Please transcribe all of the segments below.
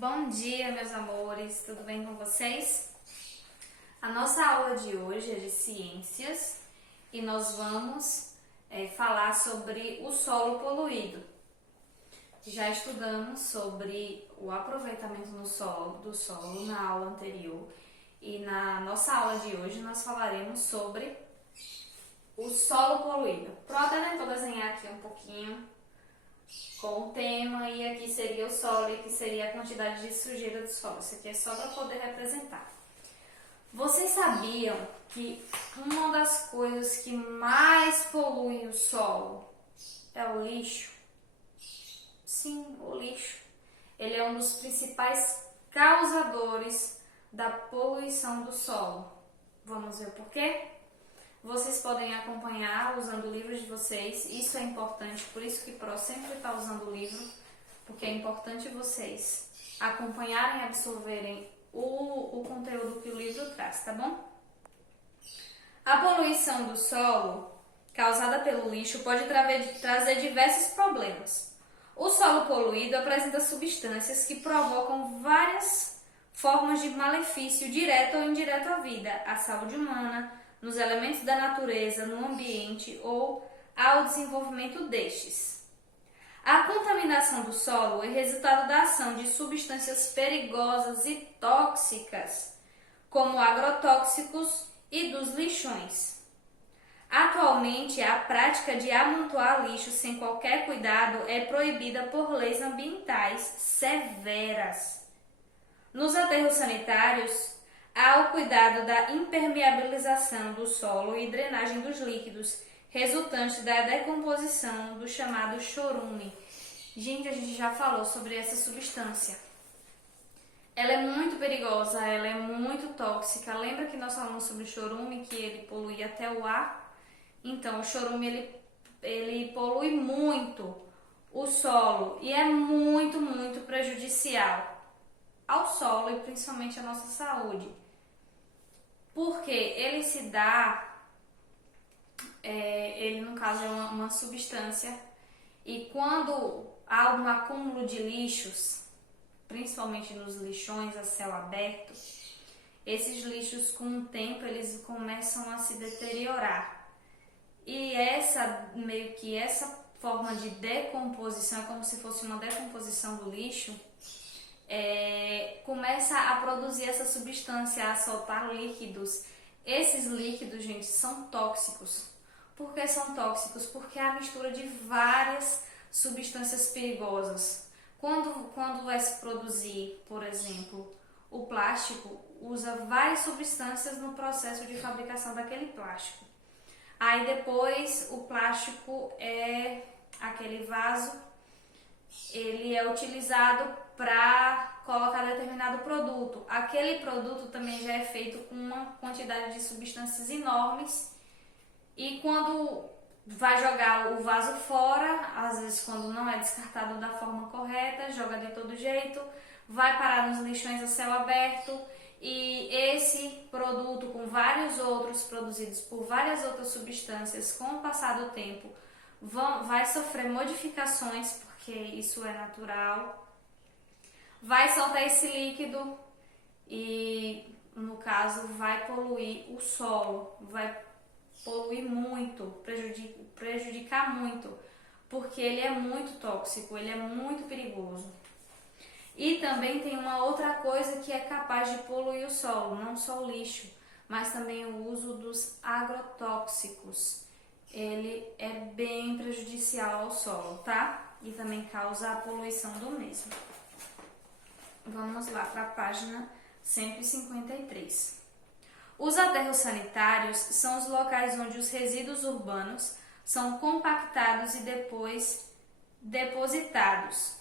Bom dia, meus amores, tudo bem com vocês? A nossa aula de hoje é de ciências e nós vamos falar sobre o solo poluído. Já estudamos sobre o aproveitamento do solo na aula anterior e na nossa aula de hoje nós falaremos sobre o solo poluído. Pronto, né? Vou desenhar aqui um pouquinho com o tema, e aqui seria o solo e aqui seria a quantidade de sujeira do solo. Isso aqui é só para poder representar. Vocês sabiam que uma das coisas que mais polui o solo é o lixo? Sim, o lixo. Ele é um dos principais causadores da poluição do solo. Vamos ver por quê? Vocês podem acompanhar usando o livro de vocês, isso é importante, por isso que Pro sempre está usando o livro, porque é importante vocês acompanharem e absorverem o conteúdo que o livro traz, tá bom? A poluição do solo causada pelo lixo pode trazer diversos problemas. O solo poluído apresenta substâncias que provocam várias formas de malefício direto ou indireto à vida, à saúde humana, nos elementos da natureza, no ambiente ou ao desenvolvimento destes. A contaminação do solo é resultado da ação de substâncias perigosas e tóxicas, como agrotóxicos e dos lixões. Atualmente, a prática de amontoar lixo sem qualquer cuidado é proibida por leis ambientais severas. Nos aterros sanitários, há o cuidado da impermeabilização do solo e drenagem dos líquidos, resultante da decomposição do chamado chorume. Gente, a gente já falou sobre essa substância. Ela é muito perigosa, ela é muito tóxica. Lembra que nós falamos sobre o chorume, que ele polui até o ar? Então, o chorume ele polui muito o solo e é muito prejudicial ao solo e principalmente à nossa saúde. Porque ele se dá, ele no caso é uma substância, e quando há um acúmulo de lixos, principalmente nos lixões a céu aberto, esses lixos com o tempo eles começam a se deteriorar. E essa forma de decomposição, é como se fosse uma decomposição do lixo, começa a produzir essa substância, a soltar líquidos. Esses líquidos, gente, são tóxicos. Por que são tóxicos? Porque é a mistura de várias substâncias perigosas. Quando vai se produzir, por exemplo, o plástico, usa várias substâncias no processo de fabricação daquele plástico. Aí depois o plástico aquele vaso, ele é utilizado para colocar determinado produto. Aquele produto também já é feito com uma quantidade de substâncias enormes, e quando vai jogar o vaso fora, às vezes quando não é descartado da forma correta, joga de todo jeito, vai parar nos lixões a céu aberto, e esse produto com vários outros produzidos por várias outras substâncias, com o passar do tempo, vai sofrer modificações, porque isso é natural, vai soltar esse líquido e, no caso, vai poluir o solo, vai poluir muito, prejudicar muito, porque ele é muito tóxico, ele é muito perigoso. E também tem uma outra coisa que é capaz de poluir o solo, não só o lixo, mas também o uso dos agrotóxicos. Ele é bem prejudicial ao solo, tá? E também causa a poluição do mesmo. Vamos lá para a página 153. Os aterros sanitários são os locais onde os resíduos urbanos são compactados e depois depositados.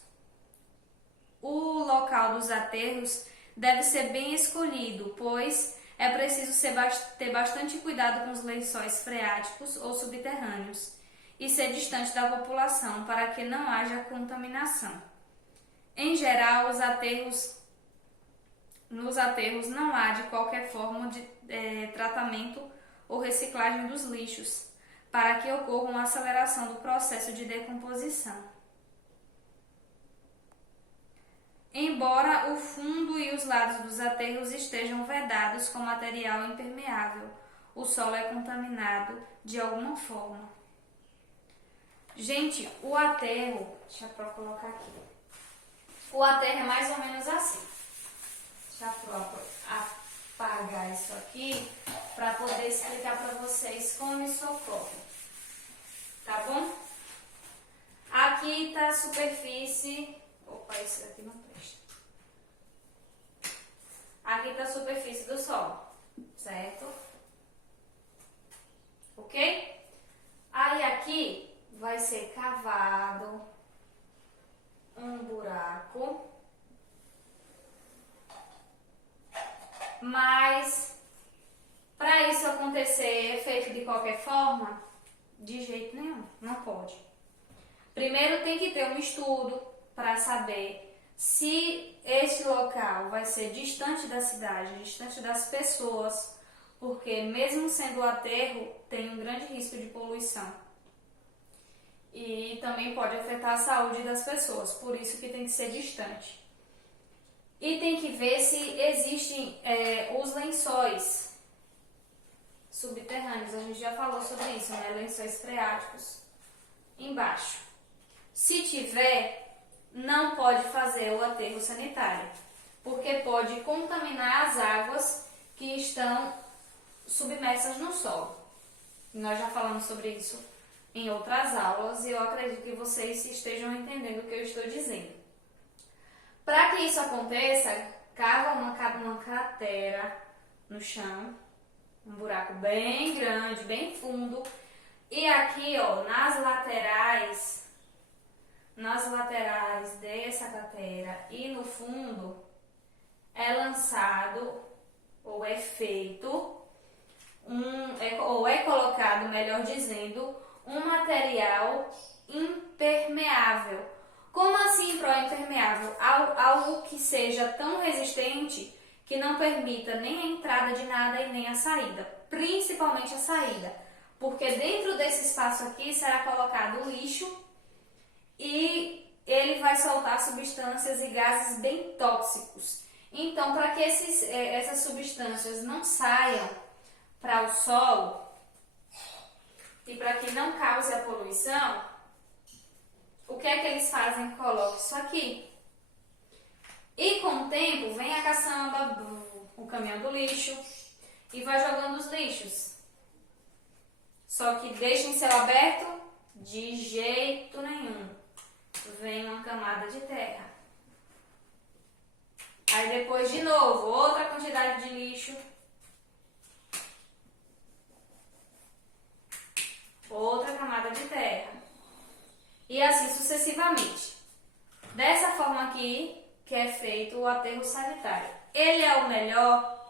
O local dos aterros deve ser bem escolhido, pois é preciso ter bastante cuidado com os lençóis freáticos ou subterrâneos e ser distante da população para que não haja contaminação. Em geral, nos aterros não há de qualquer forma de tratamento ou reciclagem dos lixos, para que ocorra uma aceleração do processo de decomposição. embora o fundo e os lados dos aterros estejam vedados com material impermeável. O solo é contaminado de alguma forma. Gente, o aterro, deixa eu colocar aqui. O aterro é mais ou menos assim. Deixa eu apagar isso aqui para poder explicar para vocês como isso ocorre. Tá bom? Aqui tá a superfície. Opa, isso aqui não presta. Aqui tá a superfície do solo, certo? Ok? Aí aqui vai ser cavado um buraco, mas para isso acontecer é feito de qualquer forma? De jeito nenhum, não pode. Primeiro tem que ter um estudo para saber se este local vai ser distante da cidade, distante das pessoas, porque mesmo sendo aterro, tem um grande risco de poluição. E também pode afetar a saúde das pessoas, por isso que tem que ser distante. E tem que ver se existem os lençóis subterrâneos, a gente já falou sobre isso, né? Lençóis freáticos embaixo. Se tiver, não pode fazer o aterro sanitário, porque pode contaminar as águas que estão submersas no solo. Nós já falamos sobre isso em outras aulas e eu acredito que vocês estejam entendendo o que eu estou dizendo. Para que isso aconteça, cava uma cratera no chão, um buraco bem grande, bem fundo, e aqui, ó, nas laterais dessa cratera e no fundo é lançado ou é feito ou é colocado, melhor dizendo, um material impermeável. Como assim pró-impermeável? Algo que seja tão resistente que não permita nem a entrada de nada e nem a saída, principalmente a saída, porque dentro desse espaço aqui será colocado o lixo e ele vai soltar substâncias e gases bem tóxicos. Então, para que essas substâncias não saiam para o solo e para que não cause a poluição, o que é que eles fazem? Colocam isso aqui. E com o tempo vem a caçamba, o caminhão do lixo e vai jogando os lixos. Só que deixa em céu aberto? De jeito nenhum. Vem uma camada de terra. Aí depois de novo, outra quantidade de lixo. Outra camada de terra. E assim sucessivamente. Dessa forma aqui que é feito o aterro sanitário. Ele é o melhor?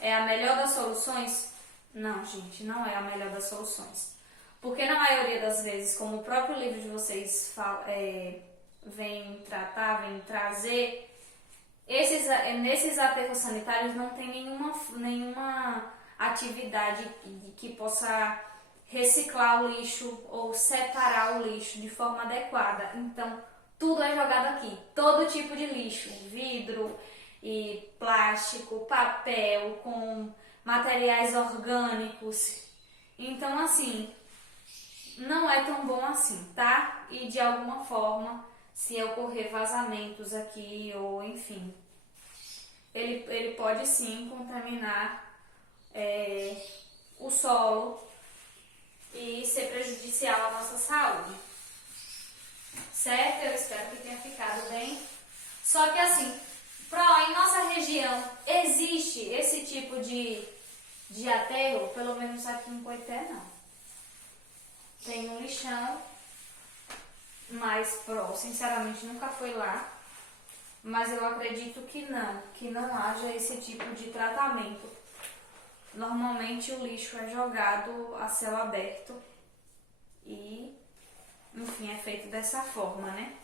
É a melhor das soluções? Não, gente, não é a melhor das soluções. Porque na maioria das vezes, como o próprio livro de vocês vem trazer, nesses aterros sanitários não tem nenhuma atividade que possa reciclar o lixo ou separar o lixo de forma adequada. Então, tudo é jogado aqui. Todo tipo de lixo, vidro e plástico, papel, com materiais orgânicos. Então, assim, não é tão bom assim, tá? E de alguma forma, se ocorrer vazamentos aqui ou enfim, ele pode sim contaminar o solo e ser prejudicial à nossa saúde. Certo? Eu espero que tenha ficado bem. Só que assim, em nossa região existe esse tipo de aterro, pelo menos aqui em Coité não. Tem um lixão, mas sinceramente nunca fui lá. Mas eu acredito que não haja esse tipo de tratamento. Normalmente o lixo é jogado a céu aberto e, enfim, é feito dessa forma, né?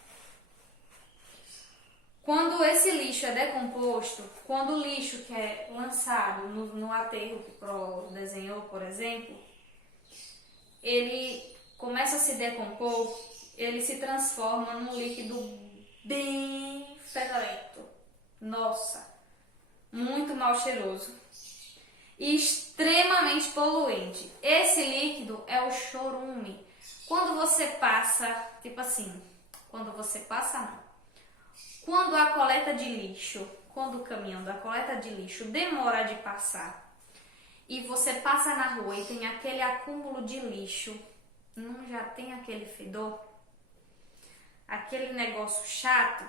Quando esse lixo é decomposto, quando o lixo que é lançado no aterro que o Pro desenhou, por exemplo, ele começa a se decompor, ele se transforma num líquido bem fedorento. Nossa, muito mal cheiroso e extremamente poluente. Esse líquido é o chorume. Quando você passa, tipo assim, quando você passa não. Quando a coleta de lixo, quando o caminhão da coleta de lixo demora de passar e você passa na rua e tem aquele acúmulo de lixo, não já tem aquele fedor? Aquele negócio chato?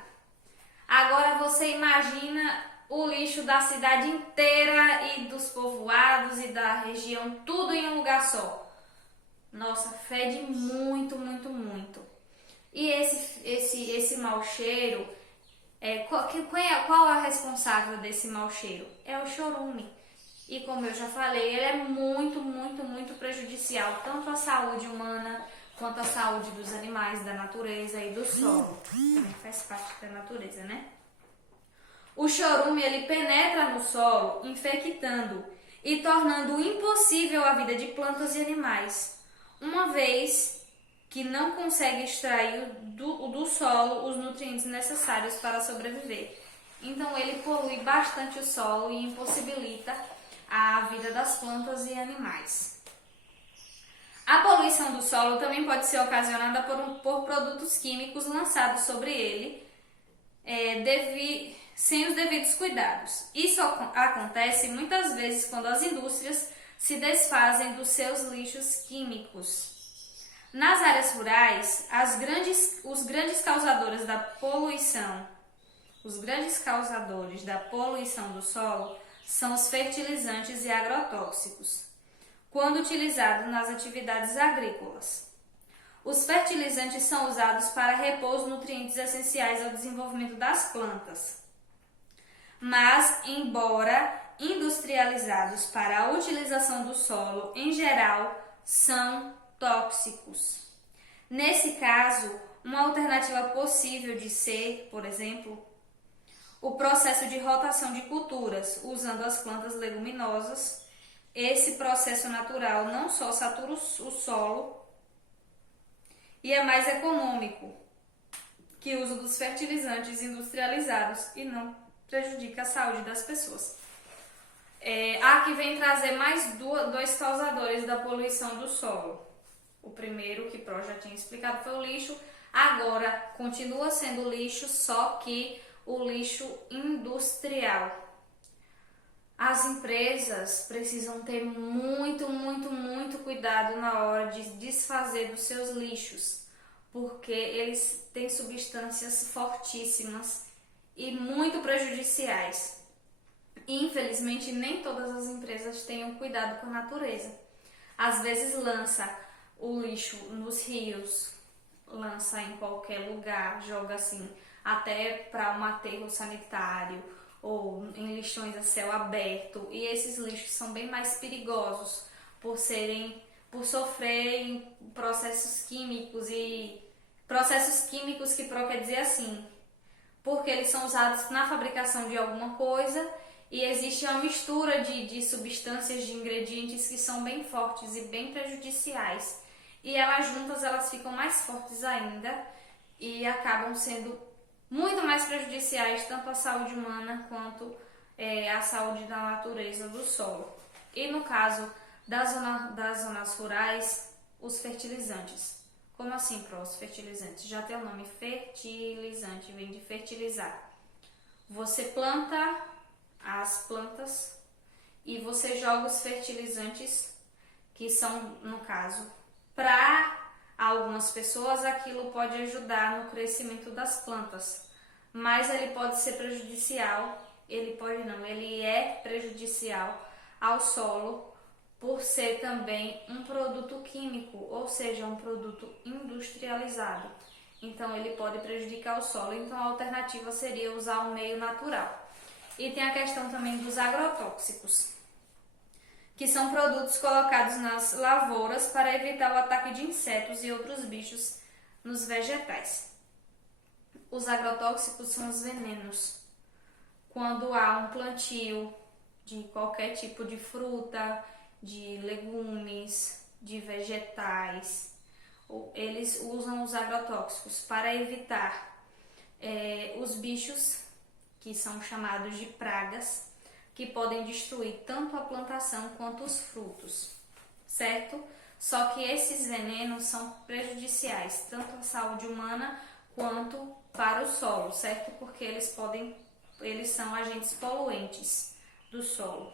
Agora você imagina o lixo da cidade inteira e dos povoados e da região, tudo em um lugar só. Nossa, fede muito, muito, muito. E esse mau cheiro, qual é a responsável desse mau cheiro? É o chorume. E como eu já falei, ele é muito, muito, muito prejudicial, tanto à saúde humana, quanto à saúde dos animais, da natureza e do solo. Também faz parte da natureza, né? O chorume, ele penetra no solo, infectando e tornando impossível a vida de plantas e animais, uma vez que não consegue extrair do solo os nutrientes necessários para sobreviver. Então ele polui bastante o solo e impossibilita a vida das plantas e animais. A poluição do solo também pode ser ocasionada por produtos químicos lançados sobre ele, sem os devidos cuidados. Isso acontece muitas vezes quando as indústrias se desfazem dos seus lixos químicos. Nas áreas rurais, os grandes causadores da poluição do solo são os fertilizantes e agrotóxicos, quando utilizados nas atividades agrícolas. Os fertilizantes são usados para repor os nutrientes essenciais ao desenvolvimento das plantas. Mas, embora industrializados para a utilização do solo, em geral, são tóxicos. Nesse caso, uma alternativa possível de ser, por exemplo, o processo de rotação de culturas, usando as plantas leguminosas. Esse processo natural não só satura o solo e é mais econômico que o uso dos fertilizantes industrializados e não prejudica a saúde das pessoas. Aqui vem trazer mais dois causadores da poluição do solo. O primeiro, que Pro já tinha explicado, foi o lixo. Agora continua sendo lixo, só que o lixo industrial. As empresas precisam ter muito, muito, muito cuidado na hora de desfazer dos seus lixos, porque eles têm substâncias fortíssimas e muito prejudiciais. Infelizmente, nem todas as empresas têm um cuidado com a natureza. Às vezes lança o lixo nos rios, lança em qualquer lugar, joga assim até para um aterro sanitário ou em lixões a céu aberto, e esses lixos são bem mais perigosos por sofrerem processos químicos que Pro quer dizer assim, porque eles são usados na fabricação de alguma coisa e existe uma mistura de substâncias, de ingredientes que são bem fortes e bem prejudiciais, e elas juntas elas ficam mais fortes ainda e acabam sendo muito mais prejudiciais tanto à saúde humana quanto à saúde da natureza do solo. E no caso das zonas rurais, os fertilizantes. Como assim, Pro, os fertilizantes? Já tem o nome fertilizante, vem de fertilizar. Você planta as plantas e você joga os fertilizantes, que são, no caso, para algumas pessoas aquilo pode ajudar no crescimento das plantas, mas ele pode ser prejudicial, ele é prejudicial ao solo por ser também um produto químico, ou seja, um produto industrializado. Então ele pode prejudicar o solo, então a alternativa seria usar o meio natural. E tem a questão também dos agrotóxicos, que são produtos colocados nas lavouras para evitar o ataque de insetos e outros bichos nos vegetais. Os agrotóxicos são os venenos. Quando há um plantio de qualquer tipo de fruta, de legumes, de vegetais, eles usam os agrotóxicos para evitar os bichos, que são chamados de pragas, que podem destruir tanto a plantação quanto os frutos, certo? Só que esses venenos são prejudiciais, tanto à saúde humana quanto para o solo, certo? Porque eles são agentes poluentes do solo.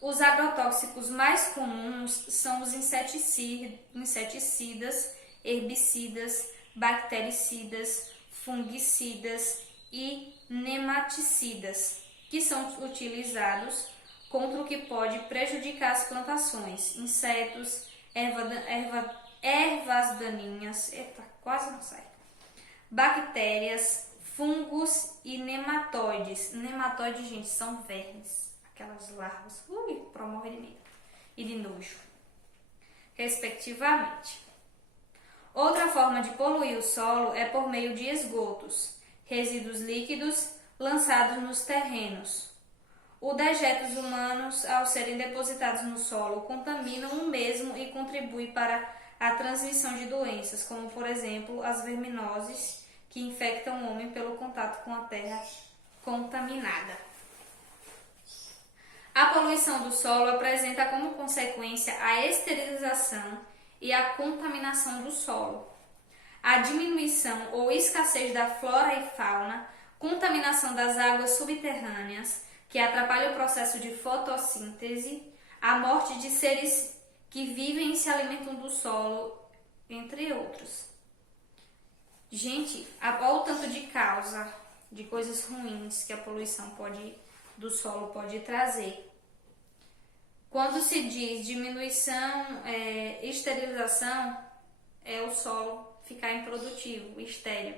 Os agrotóxicos mais comuns são os inseticidas, herbicidas, bactericidas, fungicidas e nematicidas, que são utilizados contra o que pode prejudicar as plantações, insetos, ervas daninhas, quase não sai, bactérias, fungos e nematóides. Nematóides, gente, são vermes, aquelas larvas, pra morrer de medo e de nojo, respectivamente. Outra forma de poluir o solo é por meio de esgotos, resíduos líquidos lançados nos terrenos. Os dejetos humanos, ao serem depositados no solo, contaminam o mesmo e contribuem para a transmissão de doenças, como, por exemplo, as verminoses, que infectam o homem pelo contato com a terra contaminada. A poluição do solo apresenta como consequência a esterilização e a contaminação do solo, a diminuição ou escassez da flora e fauna, contaminação das águas subterrâneas, que atrapalha o processo de fotossíntese, a morte de seres que vivem e se alimentam do solo, entre outros. Gente, olha o tanto de causa de coisas ruins que a poluição do solo pode trazer. Quando se diz diminuição, esterilização, é o solo ficar improdutivo, estéril.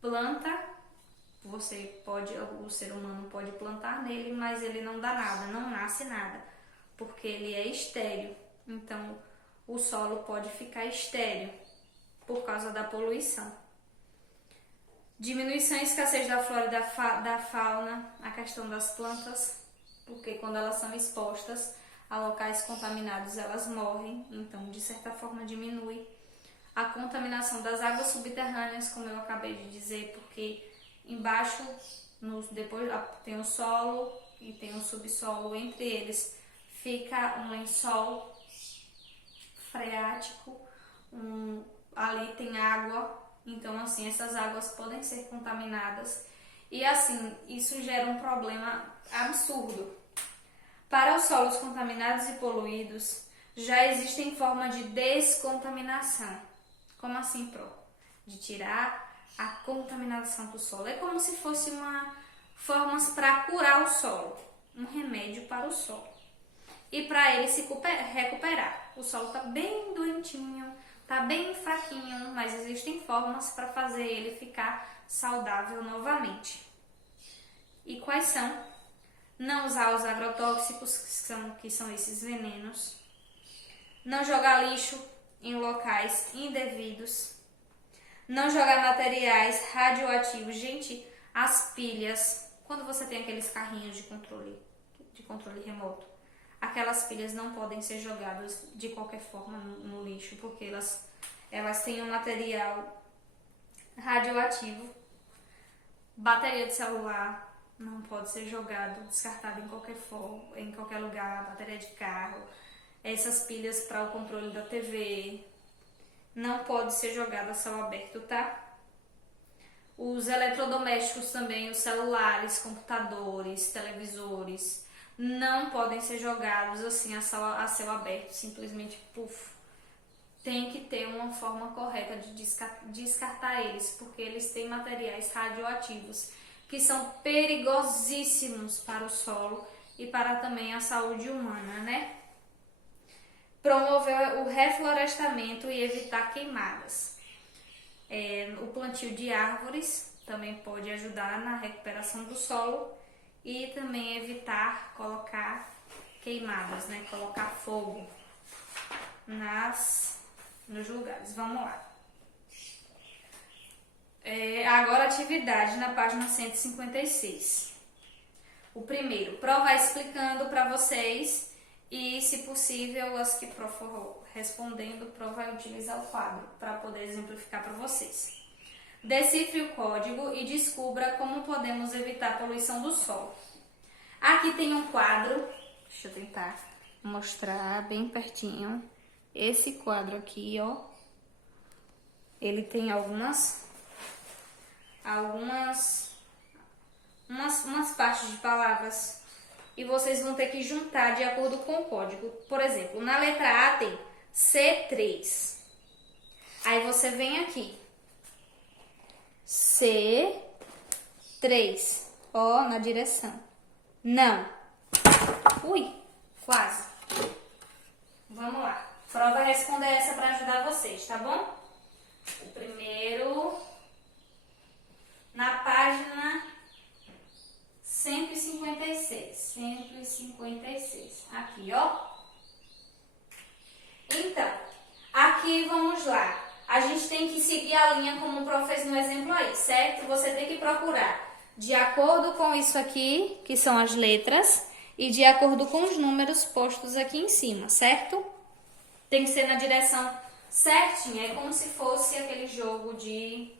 Planta, o ser humano pode plantar nele, mas ele não dá nada, não nasce nada, porque ele é estéril. Então, o solo pode ficar estéril por causa da poluição. Diminuição e escassez da flora e da fauna, a questão das plantas, porque quando elas são expostas a locais contaminados, elas morrem, então, de certa forma, diminui. A contaminação das águas subterrâneas, como eu acabei de dizer, porque embaixo, depois tem o solo e tem o subsolo, entre eles fica um lençol freático, ali tem água, então assim, essas águas podem ser contaminadas e assim, isso gera um problema absurdo. Para os solos contaminados e poluídos, já existem formas de descontaminação. Como assim, Pro? De tirar a contaminação do solo. É como se fosse formas para curar o solo, um remédio para o solo. E para ele se recuperar. O solo está bem doentinho, está bem fraquinho, mas existem formas para fazer ele ficar saudável novamente. E quais são? Não usar os agrotóxicos, que são esses venenos. Não jogar lixo em locais indevidos. Não jogar materiais radioativos. Gente, as pilhas, quando você tem aqueles carrinhos de controle remoto, aquelas pilhas não podem ser jogadas de qualquer forma no lixo, porque elas têm um material radioativo. Bateria de celular não pode ser jogado, descartado em qualquer lugar, bateria de carro. Essas pilhas para o controle da TV não pode ser jogada a céu aberto, tá? Os eletrodomésticos também, os celulares, computadores, televisores, não podem ser jogados assim a céu aberto, simplesmente puf. Tem que ter uma forma correta de descartar eles, porque eles têm materiais radioativos que são perigosíssimos para o solo e para também a saúde humana, né? Promover o reflorestamento e evitar queimadas. O plantio de árvores também pode ajudar na recuperação do solo e também evitar colocar queimadas, né? Colocar fogo nos lugares. Vamos lá. Agora atividade na página 156. O primeiro, Pro vai explicando para vocês e, se possível, as que Pro for respondendo, Pro vai utilizar o quadro para poder exemplificar para vocês. Decifre o código e descubra como podemos evitar a poluição do solo. Aqui tem um quadro, deixa eu tentar mostrar bem pertinho. Esse quadro aqui, ó, ele tem algumas partes de palavras e vocês vão ter que juntar de acordo com o código. Por exemplo, na letra A tem C3. Aí você vem aqui, C3, ó, na direção. Não. Ui, quase. Vamos lá. Prova vai responder essa para ajudar vocês, tá bom? O primeiro, na página 156. 156. Aqui, ó. Então, aqui vamos lá. A gente tem que seguir a linha como o prof fez no exemplo aí, certo? Você tem que procurar de acordo com isso aqui, que são as letras, e de acordo com os números postos aqui em cima, certo? Tem que ser na direção certinha, é como se fosse aquele jogo de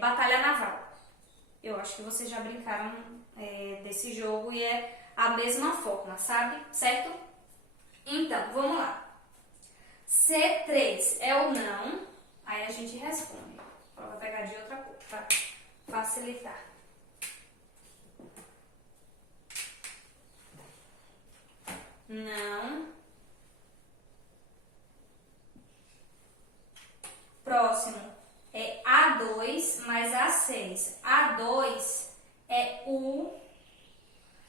batalha naval. Eu acho que vocês já brincaram desse jogo e é a mesma forma, sabe? Certo? Então, vamos lá. C3 é o não, aí a gente responde. Vou pegar de outra cor para facilitar. Não. Próximo é A2 mais A6. A2 é U,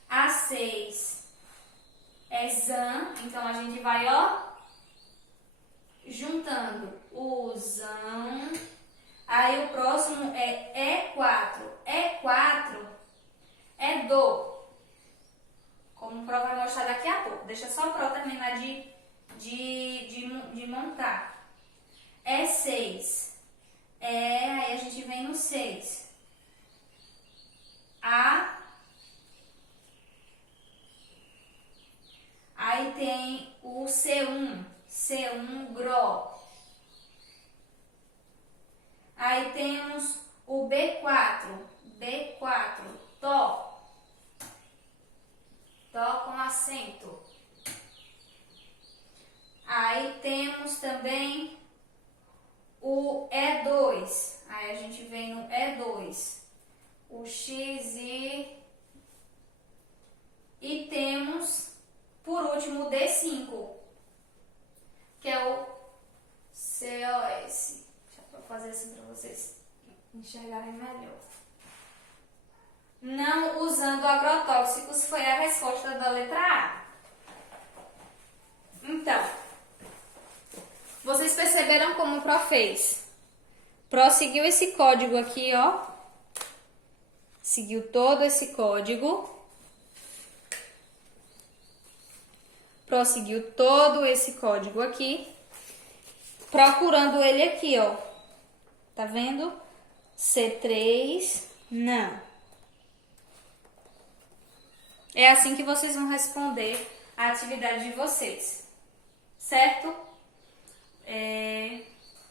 A6 é ZAN, então a gente vai, ó, juntando o ZAN. Aí o próximo é E4. E4 é DO. Como o Pro vai mostrar daqui a pouco. Deixa só o Pro terminar de montar. E6. Aí a gente vem no 6. Aí tem o C1. C1 GRO. Aí temos o B4. B4 TO. TO com acento. Aí temos também o E2. Aí a gente vem no E2. O X e temos, por último, o D5, que é o COS. Deixa eu fazer assim para vocês enxergarem melhor. Não usando agrotóxicos foi a resposta da letra A. Então, vocês perceberam como o Pro fez? Pro seguiu esse código aqui, ó. Seguiu todo esse código. Pro seguiu todo esse código aqui. Procurando ele aqui, ó. Tá vendo? C3, não. É assim que vocês vão responder a atividade de vocês. Certo?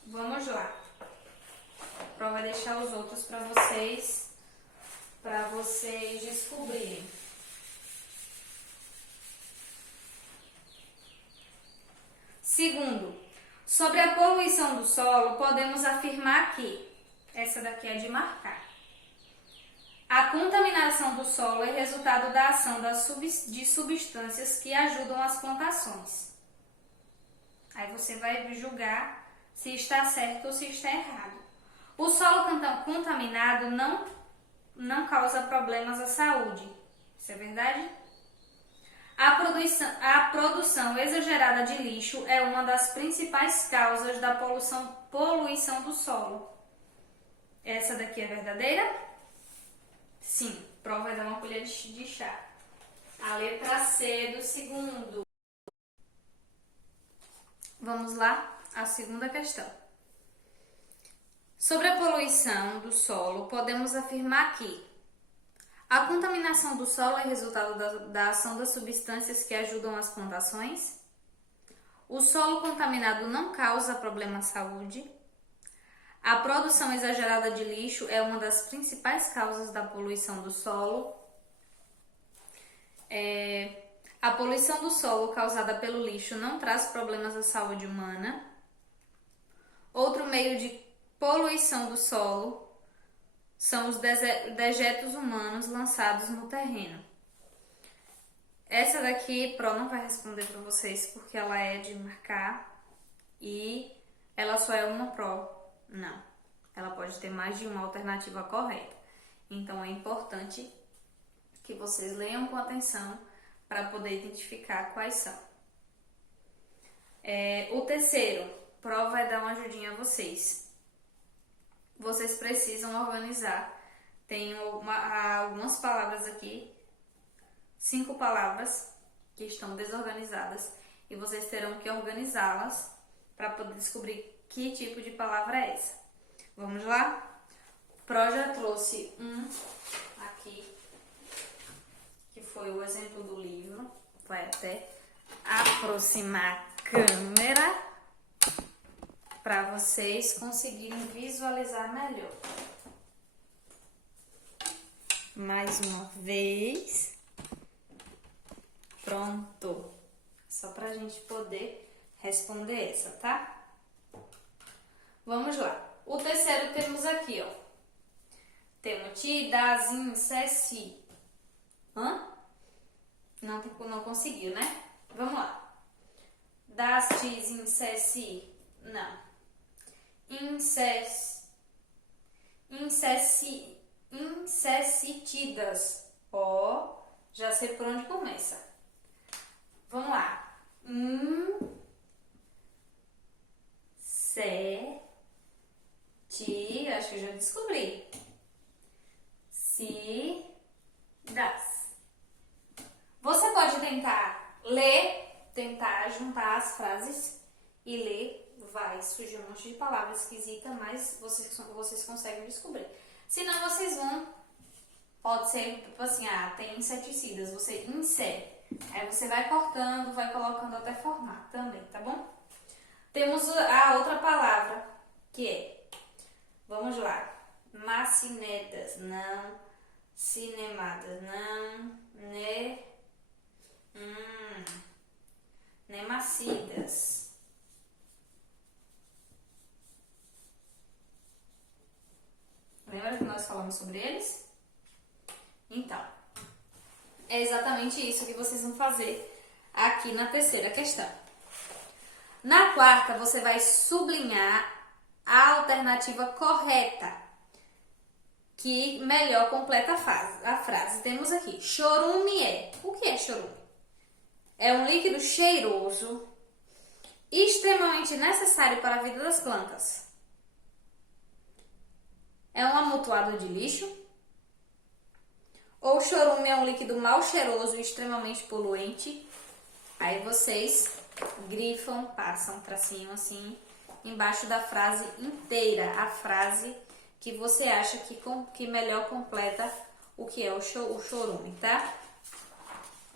Vamos lá. A Pro vai deixar os outros para vocês descobrirem. Segundo, sobre a poluição do solo, podemos afirmar que, essa daqui é de marcar, a contaminação do solo é resultado da ação de substâncias que ajudam as plantações. Aí você vai julgar se está certo ou se está errado. O solo contaminado não causa problemas à saúde. Isso é verdade? A produção exagerada de lixo é uma das principais causas da poluição do solo. Essa daqui é verdadeira? Sim, Pro vai dar uma colher de chá. A letra C do segundo. Vamos lá, a segunda questão. Sobre a poluição do solo, podemos afirmar que a contaminação do solo é resultado da ação das substâncias que ajudam as plantações? O solo contaminado não causa problema à saúde? A produção exagerada de lixo é uma das principais causas da poluição do solo. A poluição do solo causada pelo lixo não traz problemas à saúde humana. Outro meio de poluição do solo são os dejetos humanos lançados no terreno. Essa daqui, Pro não vai responder para vocês porque ela é de marcar e ela só é uma Pro. Não, ela pode ter mais de uma alternativa correta. Então é importante que vocês leiam com atenção para poder identificar quais são. O terceiro, Pro vai dar uma ajudinha a vocês. Vocês precisam organizar. Tem algumas palavras aqui, 5 palavras que estão desorganizadas e vocês terão que organizá-las para poder descobrir que tipo de palavra é essa. Vamos lá? Pro já trouxe um aqui, que foi o exemplo do livro. Vai até aproximar a câmera para vocês conseguirem visualizar melhor. Mais uma vez. Pronto. Só pra gente poder responder essa, tá? Vamos lá. O terceiro temos aqui, ó. Temos ti, das, in, se, si. Hã? Não conseguiu, né? Vamos lá. Das, tis, in, se, si. Não. Incessitidas. Ó, já sei por onde começa. Vamos lá. Acho que eu já descobri. Si, das. Você pode tentar ler, tentar juntar as frases e ler. Vai surgir um monte de palavras esquisitas, mas vocês conseguem descobrir. Se não, vocês vão... Pode ser, tipo assim, tem inseticidas, você insere. Aí você vai cortando, vai colocando até formar também, tá bom? Temos a outra palavra, que é... Vamos lá. Macinetas, não. Cinemadas, não. Nemacidas. Lembra que nós falamos sobre eles? Então, é exatamente isso que vocês vão fazer aqui na terceira questão. Na quarta, você vai sublinhar a alternativa correta, que melhor completa a frase. Temos aqui, chorume é. O que é chorume? É um líquido cheiroso, extremamente necessário para a vida das plantas. É um amontoado de lixo? Ou chorume é um líquido mal cheiroso e extremamente poluente? Aí vocês grifam, passam um tracinho assim, embaixo da frase inteira, a frase que você acha que melhor completa o que é o chorume, tá?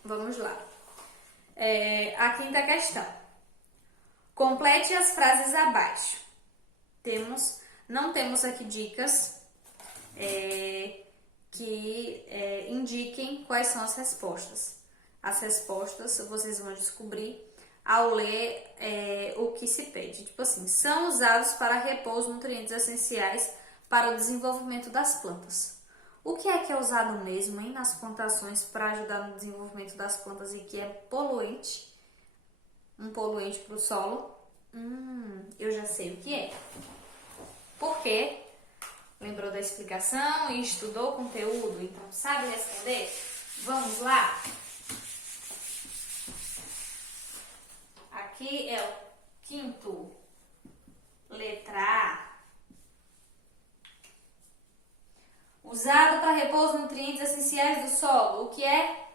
Vamos lá. A quinta questão. Complete as frases abaixo. Não temos aqui dicas que indiquem quais são as respostas. As respostas vocês vão descobrir ao ler o que se pede. Tipo assim, são usados para repor os nutrientes essenciais para o desenvolvimento das plantas. O que é usado mesmo nas plantações para ajudar no desenvolvimento das plantas e que é poluente? Um poluente para o solo? Eu já sei o que é. Por quê? Lembrou da explicação e estudou o conteúdo? Então sabe responder? Vamos lá? Aqui é o quinto. Letra A. Usado para repor os nutrientes essenciais do solo. O que é?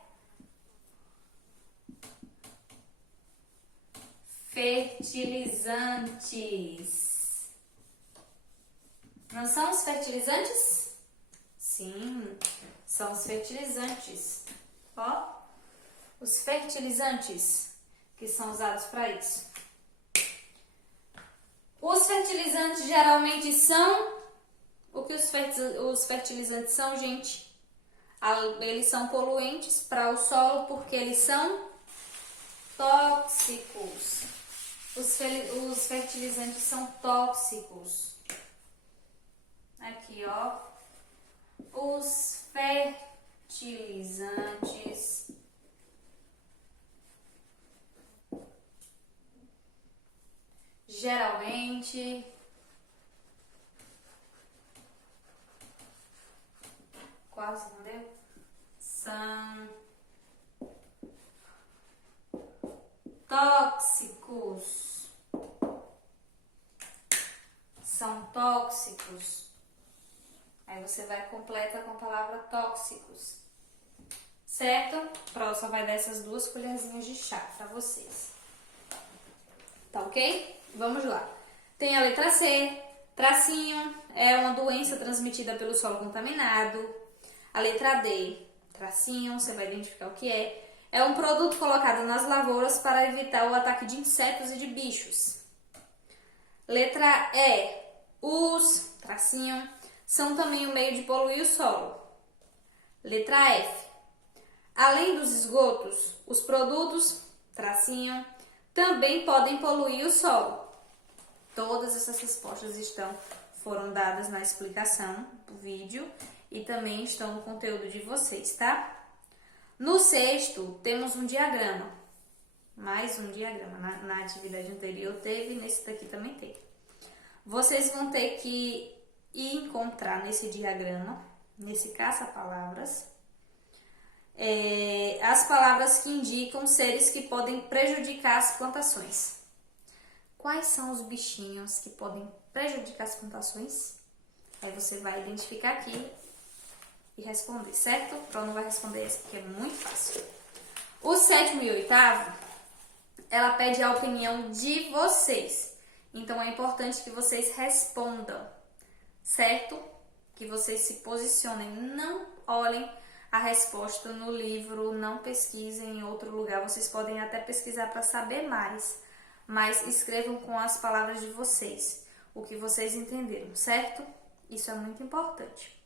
Fertilizantes. Não são os fertilizantes? Sim, são os fertilizantes. Ó, os fertilizantes que são usados para isso. Os fertilizantes fertilizantes geralmente são... O que os fertilizantes são, gente? Eles são poluentes para o solo porque eles são tóxicos. Os fertilizantes são tóxicos. Aqui, ó. Os fertilizantes geralmente quase não deu? São tóxicos. São tóxicos. Aí você vai completa com a palavra tóxicos. Certo? Pronto, só vai dar essas 2 colherzinhas de chá pra vocês. Tá ok? Vamos lá. Tem a letra C. Tracinho é uma doença transmitida pelo solo contaminado. A letra D. Tracinho, você vai identificar o que é. É um produto colocado nas lavouras para evitar o ataque de insetos e de bichos. Letra E. Os, tracinho, são também um meio de poluir o solo. Letra F. Além dos esgotos, os produtos, tracinho, também podem poluir o solo. Todas essas respostas foram dadas na explicação do vídeo e também estão no conteúdo de vocês, tá? No 6º, temos um diagrama. Mais um diagrama. Na atividade anterior teve, nesse daqui também tem. Vocês vão ter que encontrar nesse diagrama, nesse caça-palavras, as palavras que indicam seres que podem prejudicar as plantações. Quais são os bichinhos que podem prejudicar as plantações? Aí você vai identificar aqui e responder, certo? O Pro não vai responder esse porque é muito fácil. O 7º e 8º, ela pede a opinião de vocês. Então é importante que vocês respondam, certo? Que vocês se posicionem, não olhem a resposta no livro, não pesquisem em outro lugar. Vocês podem até pesquisar para saber mais, mas escrevam com as palavras de vocês, o que vocês entenderam, certo? Isso é muito importante.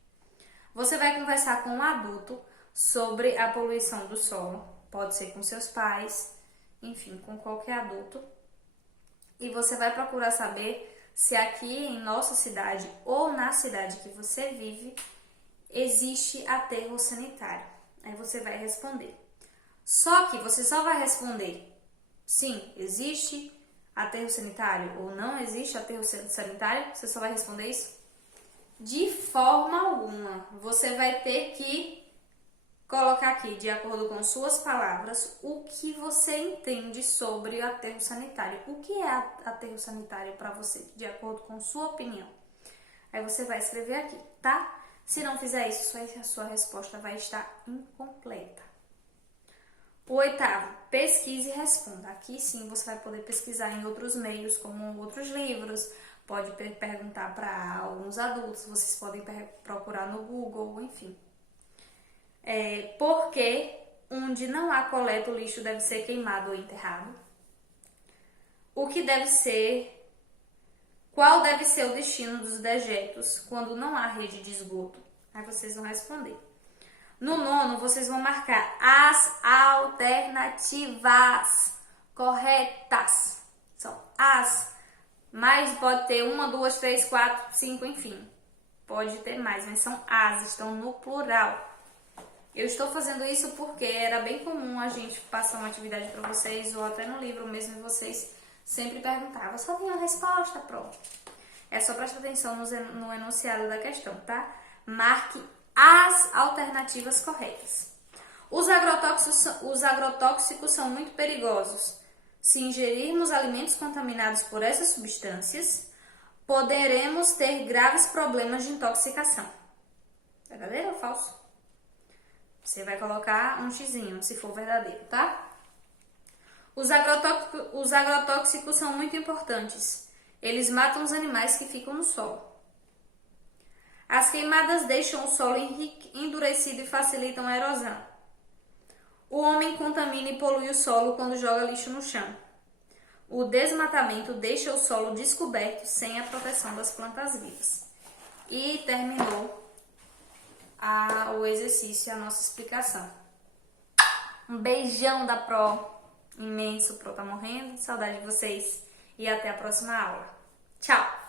Você vai conversar com um adulto sobre a poluição do solo, pode ser com seus pais, enfim, com qualquer adulto. E você vai procurar saber se aqui em nossa cidade ou na cidade que você vive existe aterro sanitário. Aí você vai responder. Só que você só vai responder sim, existe aterro sanitário ou não existe aterro sanitário. Você só vai responder isso? De forma alguma. Você vai ter que colocar aqui, de acordo com suas palavras, o que você entende sobre o aterro sanitário. O que é aterro sanitário para você, de acordo com sua opinião? Aí você vai escrever aqui, tá? Se não fizer isso, a sua resposta vai estar incompleta. O 8º, pesquise e responda. Aqui sim você vai poder pesquisar em outros meios, como outros livros, pode perguntar para alguns adultos, vocês podem procurar no Google, enfim. Porque onde não há coleta, o lixo deve ser queimado ou enterrado. O que deve ser, qual deve ser o destino dos dejetos quando não há rede de esgoto? Aí vocês vão responder. No 9º, vocês vão marcar as alternativas corretas. São as, mas pode ter 1, 2, 3, 4, 5, enfim. Pode ter mais, mas são as, estão no plural. Eu estou fazendo isso porque era bem comum a gente passar uma atividade para vocês, ou até no livro mesmo, e vocês sempre perguntavam, só tem uma resposta? Pronto. É só prestar atenção no enunciado da questão, tá? Marque as alternativas corretas. Os agrotóxicos são muito perigosos. Se ingerirmos alimentos contaminados por essas substâncias, poderemos ter graves problemas de intoxicação. Verdadeiro ou falso? Você vai colocar um xizinho, se for verdadeiro, tá? Os agrotóxicos são muito importantes. Eles matam os animais que ficam no solo. As queimadas deixam o solo endurecido e facilitam a erosão. O homem contamina e polui o solo quando joga lixo no chão. O desmatamento deixa o solo descoberto sem a proteção das plantas vivas. E terminou o exercício, a nossa explicação. Um beijão da Pro, imenso. Pro tá morrendo, saudade de vocês. E até a próxima aula. Tchau!